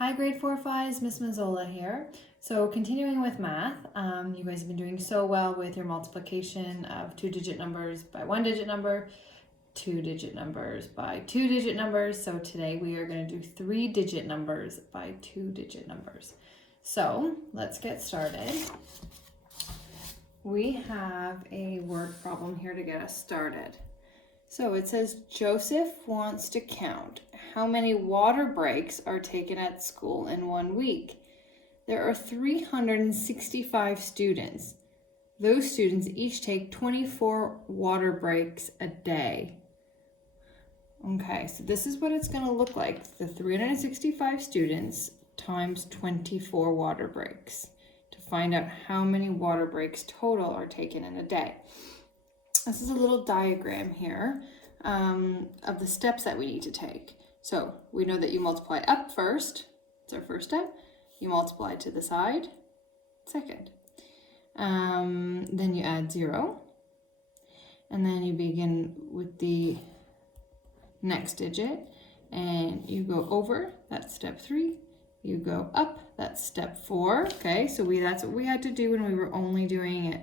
Hi grade 4-5s, Miss Mazzola here. So continuing with math, you guys have been doing so well with your multiplication of 2-digit numbers by 1-digit number, 2-digit numbers by 2-digit numbers. So today we are going to do 3-digit numbers by 2-digit numbers. So let's get started. We have a word problem here to get us started. So it says Joseph wants to count how many water breaks are taken at school in 1 week. There are 365 students. Those students each take 24 water breaks a day. Okay, so this is what it's going to look like. The 365 students times 24 water breaks to find out how many water breaks total are taken in a day. This is a little diagram here of the steps that we need to take. So we know that you multiply up first. It's our first step. You multiply to the side, second. Then you add 0. And then you begin with the next digit. And you go over, that's step 3. You go up, that's step 4. Okay, so that's what we had to do when we were only doing it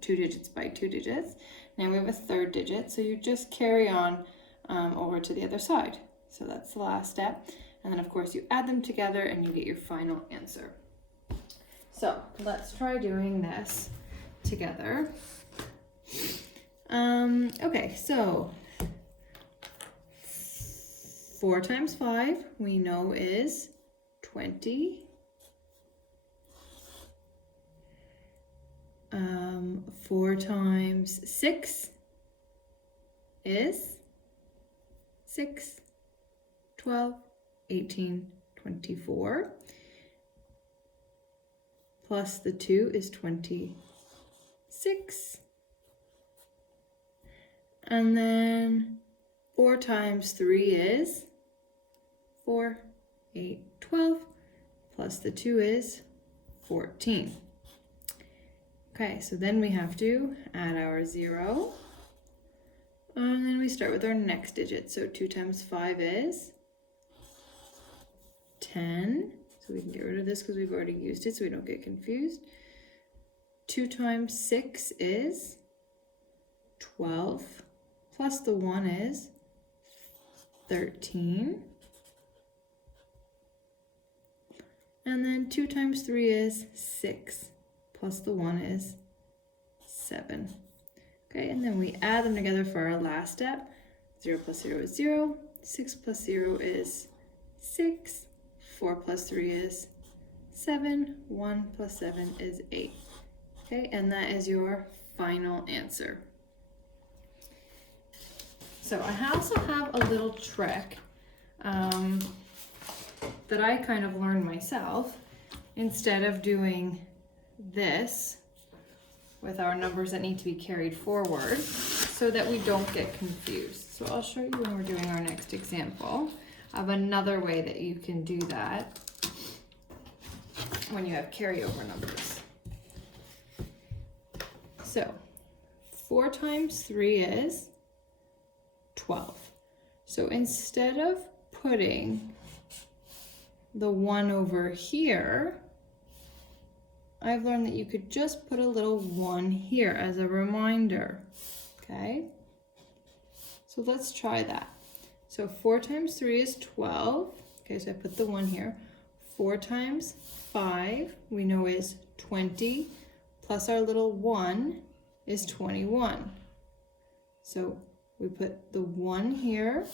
2 digits by 2 digits. Now we have a third digit, so you just carry on over to the other side. So that's the last step. And then of course you add them together and you get your final answer. So let's try doing this together. Okay, so 4 times 5 we know is 20. 4 times 6 is 6, 12, 18, 24. Plus the 2 is 26. And then 4 times 3 is 4, 8, 12. Plus the 2 is 14. Okay, so then we have to add our 0. And then we start with our next digit. So 2 times 5 is 10. So we can get rid of this because we've already used it so we don't get confused. 2 times 6 is 12. Plus the 1 is 13. And then 2 times 3 is 6. Plus the 1 is 7. Okay, and then we add them together for our last step. 0 plus 0 is 0. 6 plus 0 is 6. 4 plus 3 is 7. 1 plus 7 is 8. Okay, and that is your final answer. So I also have a little trick that I kind of learned myself. Instead of doing this with our numbers that need to be carried forward so that we don't get confused. So I'll show you when we're doing our next example of another way that you can do that when you have carryover numbers. So 4 times 3 is 12. So instead of putting the 1 over here, I've learned that you could just put a little 1 here as a reminder, okay? So let's try that. So 4 times 3 is 12. Okay, so I put the 1 here. 4 times 5 we know is 20, plus our little 1 is 21. So we put the 1 here,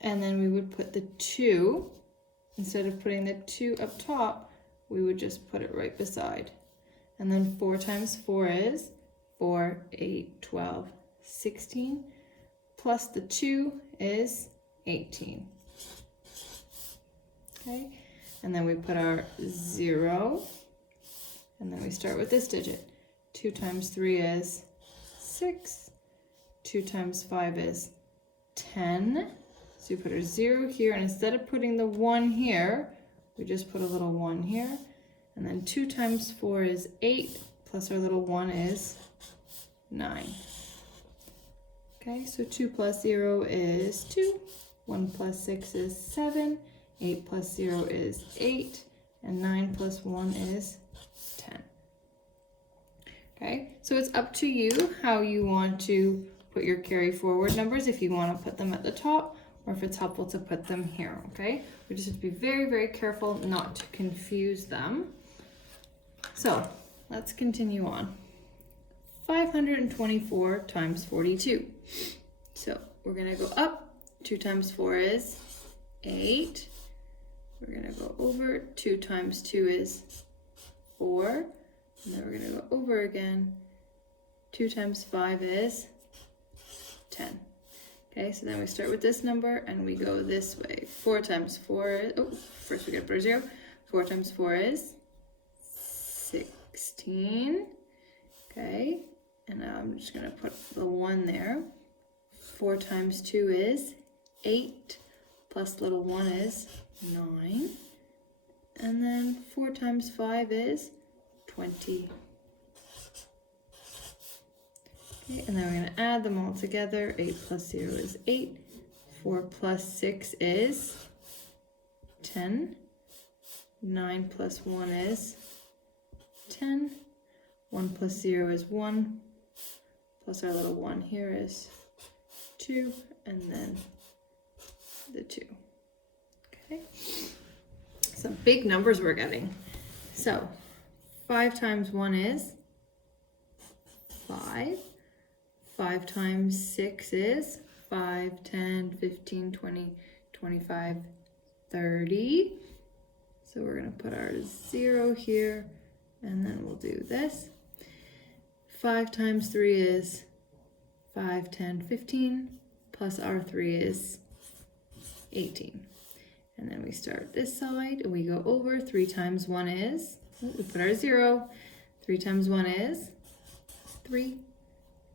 and then we would put the 2. Instead of putting the 2 up top, we would just put it right beside. And then 4 times 4 is 4, 8, 12, 16. Plus the 2 is 18. Okay, and then we put our 0. And then we start with this digit. 2 times 3 is 6. 2 times 5 is 10. So we put our 0 here, and instead of putting the 1 here, we just put a little 1 here. And then 2 times 4 is 8, plus our little 1 is 9. Okay, so 2 plus 0 is 2. 1 plus 6 is 7. 8 plus 0 is 8, and 9 plus 1 is 10. Okay, so it's up to you how you want to put your carry forward numbers, if you want to put them at the top or if it's helpful to put them here, okay? We just have to be very, very careful not to confuse them. So let's continue on. 524 times 42. So we're going to go up. 2 times 4 is 8. We're going to go over. 2 times 2 is 4. And then we're going to go over again. 2 times 5 is 10. Okay, so then we start with this number and we go this way. 4 times 4 is, oh, first we got to put a 0. 4 times 4 is 16. Okay, and now I'm just going to put the 1 there. 4 times 2 is 8, plus little 1 is 9. And then 4 times 5 is 20. Okay, and then we're going to add them all together. 8 plus 0 is 8. 4 plus 6 is 10. 9 plus 1 is 10. 1 plus 0 is 1. Plus our little 1 here is 2. And then the 2. Okay. Some big numbers we're getting. So 5 times 1 is 5. 5 times 6 is 5, 10, 15, 20, 25, 30. So we're going to put our 0 here, and then we'll do this. 5 times 3 is 5, 10, 15, plus our 3 is 18. And then we start this side, and we go over. 3 times 1 is, we put our 0. 3 times 1 is 3.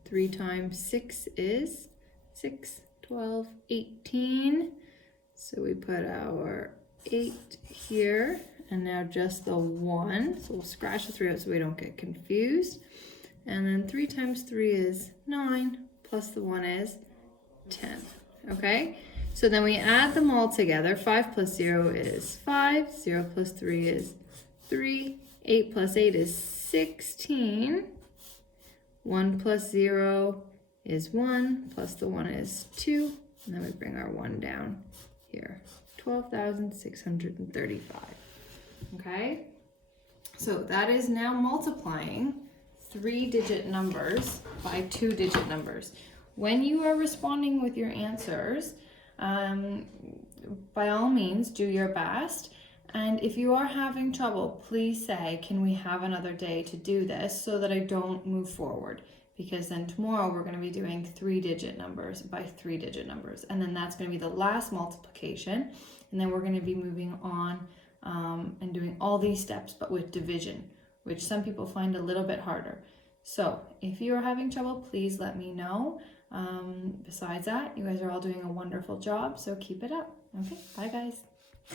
3 times 6 is 6, 12, 18. So we put our 8 here, and now just the 1. So we'll scratch the 3 out so we don't get confused. And then 3 times 3 is 9, plus the 1 is 10. Okay? So then we add them all together. 5 plus 0 is 5. 0 plus 3 is 3. 8 plus 8 is 16. 1 plus 0 is 1, plus the 1 is 2, and then we bring our 1 down here. 12,635. Okay? So that is now multiplying 3-digit numbers by 2-digit numbers. When you are responding with your answers, by all means, do your best. And if you are having trouble, please say, can we have another day to do this so that I don't move forward? Because then tomorrow we're going to be doing 3-digit numbers by 3-digit numbers. And then that's going to be the last multiplication. And then we're going to be moving on and doing all these steps, but with division, which some people find a little bit harder. So if you are having trouble, please let me know. Besides that, you guys are all doing a wonderful job, so keep it up. Okay, bye guys.